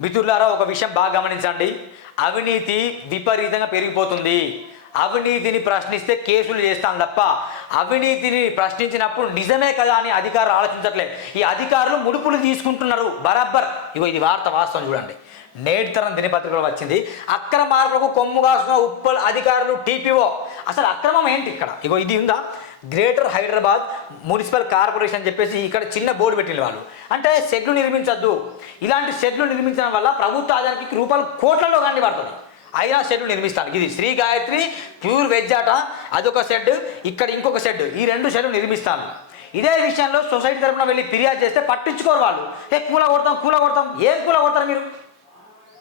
మిత్రులారా ఒక విషయం బాగా గమనించండి. అవినీతి విపరీతంగా పెరిగిపోతుంది. అవినీతిని ప్రశ్నిస్తే కేసులు చేస్తాం తప్ప అవినీతిని ప్రశ్నించినప్పుడు నిజమే కదా అని అధికారులు ఆలోచించట్లే. ఈ అధికారులు ముడుపులు తీసుకుంటున్నారు. బరాబర్. ఇగో ఇది వార్త వాస్తవం చూడండి. నేటి తరం దినపత్రికలో వచ్చింది. అక్రమార్కులకు కొమ్ము కాస్తున్న ఉప్పల్ అధికారులు టీపీఓ. అసలు అక్రమం ఏంటి ఇక్కడ? ఇగో ఇది ఉందా? గ్రేటర్ హైదరాబాద్ మున్సిపల్ కార్పొరేషన్ అని చెప్పేసి ఇక్కడ చిన్న బోర్డు పెట్టిన వాళ్ళు. అంటే షెడ్లు నిర్మించొద్దు. ఇలాంటి షెడ్లు నిర్మించడం వల్ల ప్రభుత్వ ఆదాయానికి రూపాయలు కోట్లలో కానీ పడుతుంది అయినా షెడ్లు నిర్మిస్తాను. ఇది శ్రీ గాయత్రి ప్యూర్ వెజ్ ఆట అదొక షెడ్ ఇక్కడ ఇంకొక షెడ్. ఈ రెండు షెడ్లు నిర్మిస్తాను. ఇదే విషయంలో సొసైటీ తరపున వెళ్ళి ఫిర్యాదు చేస్తే పట్టించుకోరు వాళ్ళు. ఏ కూల కొడతాం కూల కొడతాం. ఏం కూల కొడతారు మీరు?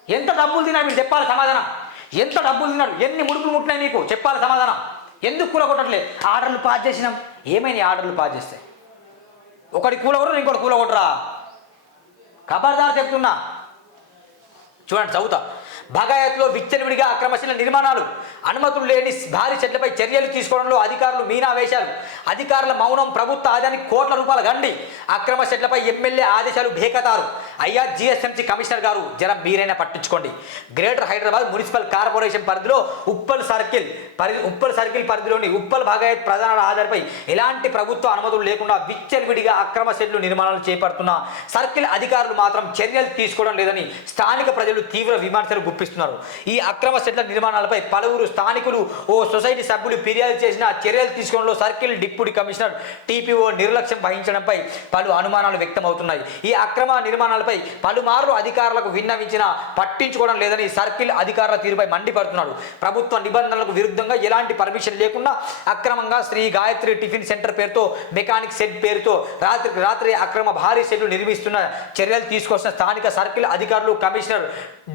ఎంత డబ్బులు తిన్నారు మీరు చెప్పాలి సమాధానం. ఎంత డబ్బులు తిన్నారు? ఎన్ని ముడుపులు ముట్టినాయి మీకు చెప్పాలి సమాధానం. ఎందుకు కూల కొట్టట్లే ఆర్డర్లు పాస్ చేసినాం. ఏమైనా ఆర్డర్లు పాస్ చేస్తే? ఒకటి కూలగొట్టరు ఇంకోటి కూల కొట్టరా చెప్తున్నా. చూడండి చదువుతా. భగాయత్లో విచ్చలవిడిగా అక్రమశీల నిర్మాణాలు. అనుమతులు లేని భారీ చెట్లపై చర్యలు తీసుకోవడంలో అధికారులు మీనావేశాలు అధికారుల మౌనం ప్రభుత్వ ఆదాయానికి కోట్ల రూపాయల గండి. అక్రమ చెట్లపై ఎమ్మెల్యే ఆదేశాలు భేకతారు. అయ్యా జిఎస్ఎంసీ కమిషనర్ గారు జర మీరైనా పట్టించుకోండి. గ్రేటర్ హైదరాబాద్ మున్సిపల్ కార్పొరేషన్ పరిధిలో ఉప్పల్ సర్కిల్ పరిధి ఉప్పల్ సర్కిల్ పరిధిలోని ఉప్పల్ భాగాయత్ ప్రధాన ఆధారపై ఎలాంటి ప్రభుత్వ అనుమతులు లేకుండా విచ్చలవిడిగా అక్రమ షెడ్లు నిర్మాణాలు చేపడుతున్న సర్కిల్ అధికారులు మాత్రం చర్యలు తీసుకోవడం లేదని స్థానిక ప్రజలు తీవ్ర విమర్శలు గుప్పిస్తున్నారు. ఈ అక్రమ షెడ్ల నిర్మాణాలపై పలువురు స్థానికులు ఓ సొసైటీ సభ్యులు ఫిర్యాదు చేసిన చర్యలు తీసుకోవడంలో సర్కిల్ డిప్యూటీ కమిషనర్ టీపీఓ నిర్లక్ష్యం వహించడంపై పలు అనుమానాలు వ్యక్తమవుతున్నాయి. ఈ అక్రమ నిర్మాణాలపై పలుమార్లు అధికారులకు విన్నవించిన పట్టించుకోవడం లేదని సర్కిల్ అధికారుల తీరుపై మండిపడుతున్నాడు. ప్రభుత్వ నిబంధనలకు విరుద్ధంగా ఎలాంటి పర్మిషన్ లేకుండా అక్రమంగా శ్రీ గాయత్రి టిఫిన్ సెంటర్ పేరుతో మెకానిక్ షెడ్ పేరుతో రాత్రి రాత్రి అక్రమ భారీ షెడ్లు నిర్మిస్తున్న చర్యలు తీసుకొచ్చిన స్థానిక సర్కిల్ అధికారులు కమిషనర్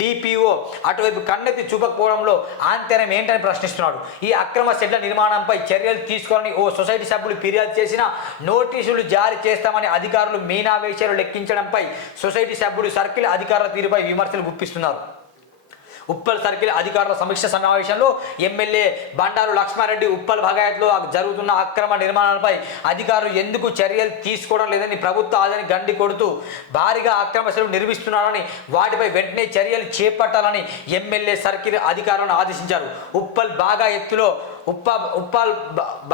డిపిఓ అటువైపు కన్నెత్తి చూపకపోవడంలో ఆంతర్యం ఏంటని ప్రశ్నిస్తున్నాడు. ఈ అక్రమ షెడ్ల నిర్మాణంపై చర్యలు తీసుకోవాలని ఓ సొసైటీ సభ్యులు ఫిర్యాదు చేసిన నోటీసులు జారీ చేస్తామని అధికారులు మీనావేశాలు లెక్కించడంపై సొసైటీ సభ్యులు సర్కిల్ అధికారుల తీరుపై విమర్శలు గుప్పిస్తున్నారు. ఉప్పల్ సర్కిల్ అధికారుల సమీక్ష సమావేశంలో ఎమ్మెల్యే బండారు లక్ష్మారెడ్డి ఉప్పల్ భగాయత్లో జరుగుతున్న అక్రమ నిర్మాణాలపై అధికారులు ఎందుకు చర్యలు తీసుకోవడం లేదని ప్రభుత్వ ఆదాయాన్ని గండి కొడుతూ భారీగా అక్రమ సెలవు నిర్మిస్తున్నారని వాటిపై వెంటనే చర్యలు చేపట్టాలని ఎమ్మెల్యే సర్కిల్ అధికారులను ఆదేశించారు. ఉప్పల్ బాగా ఎత్తులో ఉప్ప ఉప్పాల్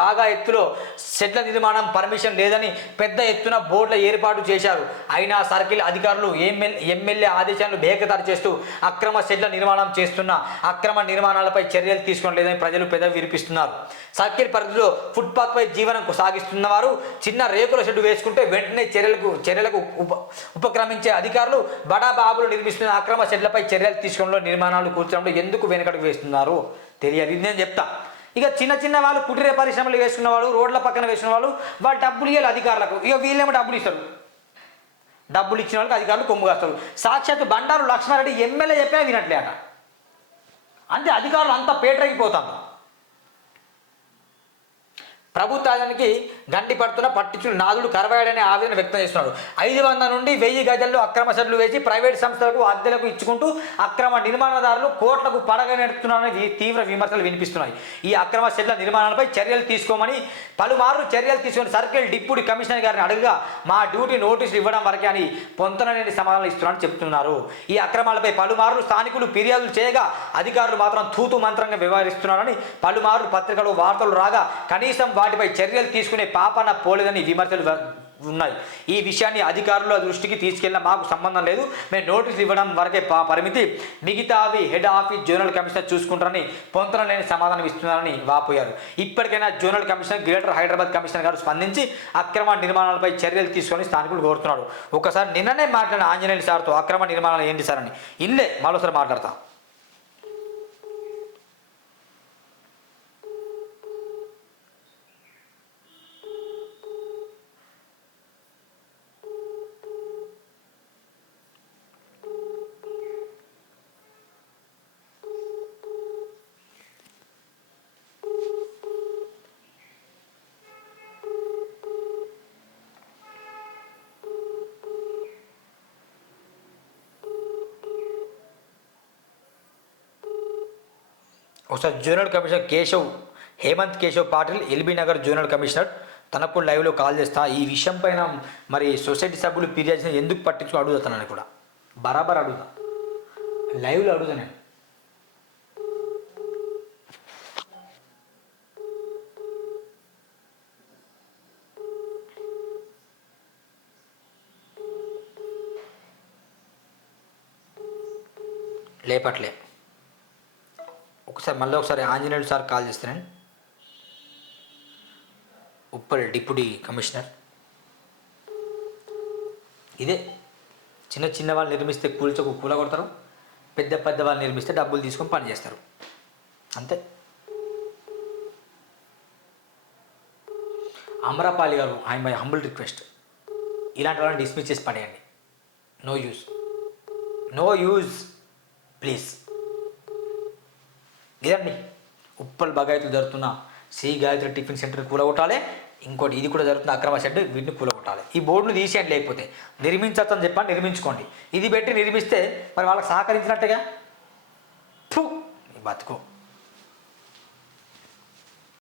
బాగా ఎత్తులో షెడ్ల నిర్మాణం పర్మిషన్ లేదని పెద్ద ఎత్తున బోర్డుల ఏర్పాటు చేశారు. అయినా సర్కిల్ అధికారులు ఎమ్మెల్యే ఎమ్మెల్యే ఆదేశాలను బేఖతారు చేస్తూ అక్రమ షెడ్ల నిర్మాణం చేస్తున్న అక్రమ నిర్మాణాలపై చర్యలు తీసుకోలేదని లేదని ప్రజలు పెద్ద వినిపిస్తున్నారు సర్కిల్ పరిధిలో ఫుట్పాత్పై జీవనం సాగిస్తున్న వారు చిన్న రేకుల షెడ్డు వేసుకుంటే వెంటనే చర్యలకు చర్యలకు ఉప ఉపక్రమించే అధికారులు బడాబాబులు నిర్మిస్తున్న అక్రమ షెడ్లపై చర్యలు తీసుకోవడంలో నిర్మాణాలు కూర్చడంలో ఎందుకు వెనుకడుగు వేస్తున్నారు? తెలియదు ఇది నేను చెప్తా. ఇక చిన్న చిన్న వాళ్ళు కుటీర పరిశ్రమలు వేసుకున్న వాళ్ళు రోడ్ల పక్కన వేసుకున్న వాళ్ళు వాళ్ళు డబ్బులు ఇవ్వాలి అధికారులకు. ఇక వీళ్ళేమో డబ్బులు ఇస్తారు. డబ్బులు ఇచ్చిన వాళ్ళకి అధికారులు కొమ్ము కాస్తారు. సాక్షాత్ బండారు లక్ష్మారెడ్డి ఎమ్మెల్యే చెప్పినా వినట్లే అట అధికారులు అంతా పేటరైపోతాం ప్రభుత్వానికి గండి పడుతున్న పట్టించు నాదుడు కరవాడనే ఆవేదన వ్యక్తం చేస్తున్నాడు. ఐదు వందల నుండి వెయ్యి గజల్లో అక్రమ షెడ్లు వేసి ప్రైవేట్ సంస్థలకు అద్దెలకు ఇచ్చుకుంటూ అక్రమ నిర్మాణదారులు కోట్లకు పడగనెడుతున్నారని తీవ్ర విమర్శలు వినిపిస్తున్నాయి. ఈ అక్రమ షెడ్ల నిర్మాణాలపై చర్యలు తీసుకోమని పలుమార్లు చర్యలు తీసుకుని సర్కిల్ డిప్యూటీ కమిషనర్ గారిని అడుగుగా మా డ్యూటీ నోటీసులు ఇవ్వడం వరకే అని పొంతనలేని సమాధానాలు ఇస్తున్నారని చెప్తున్నారు. ఈ అక్రమాలపై పలుమార్లు స్థానికులు ఫిర్యాదులు చేయగా అధికారులు మాత్రం తూతు మంత్రంగా వ్యవహరిస్తున్నారని పలుమార్లు పత్రికలు వార్తలు రాగా కనీసం వాటిపై చర్యలు తీసుకునే పాపన పోలేదని విమర్శలు ఉన్నాయి. ఈ విషయాన్ని అధికారుల దృష్టికి తీసుకెళ్ళిన మాకు సంబంధం లేదు. మేము నోటీసులు ఇవ్వడం వరకే పా పరిమితి. మిగతావి హెడ్ ఆఫీస్ జోనల్ కమిషనర్ చూసుకుంటారని పొంతన లేని సమాధానం ఇస్తున్నారని వాపోయారు. ఇప్పటికైనా zonal commissioner greater Hyderabad commissioner గారు స్పందించి అక్రమ నిర్మాణాలపై చర్యలు తీసుకొని స్థానికులు కోరుతున్నాడు ఒకసారి నిన్ననే మాట్లాడిన ఆంజనేయులు సార్తో అక్రమ నిర్మాణాలు ఏంటి సార్ అని. ఇల్లే మరోసారి మాట్లాడతా. ఒకసారి junior commissioner Keshav Hemant Keshav Patil LB Nagar junior commissioner తనకు లైవ్లో కాల్ చేస్తా. ఈ విషయం పైన మరి సొసైటీ సభ్యులు ఫిర్యాదు చేసిన ఎందుకు పట్టించుకో అడుగుతానని కూడా. బరాబర్ అడుగుతా. లైవ్లో అడుగుతా నేను. లేపట్లే. ఒకసారి మళ్ళీ ఒకసారి ఆంజనేయులు సార్ కాల్ చేస్తానండి ఉప్పల్ డిప్యూటీ కమిషనర్. ఇదే చిన్న చిన్న వాళ్ళు నిర్మిస్తే కూల్చకు కూల కొడతారు పెద్ద పెద్ద వాళ్ళు నిర్మిస్తే డబ్బులు తీసుకొని పని చేస్తారు. అంతే. అమరాపాలి గారు ఐ మై హంబుల్ రిక్వెస్ట్. ఇలాంటి వాళ్ళని డిస్మిస్ చేసి పడేయండి. No use. No use please. ఇదండి ఉప్పల్ బగాయతులు జరుగుతున్న శ్రీ గాయత్రి టిఫిన్ సెంటర్ కూలగొట్టాలి. ఇంకోటి ఇది కూడా జరుగుతున్న అక్రమ షెడ్ వీటిని కూలగొట్టాలి. ఈ బోర్డును తీసేయండి లేకపోతే. నిర్మించవచ్చు అని చెప్పని నిర్మించుకోండి. ఇది పెట్టి నిర్మిస్తే మరి వాళ్ళకి సహకరించినట్టుగా? ఫు, బతుకు.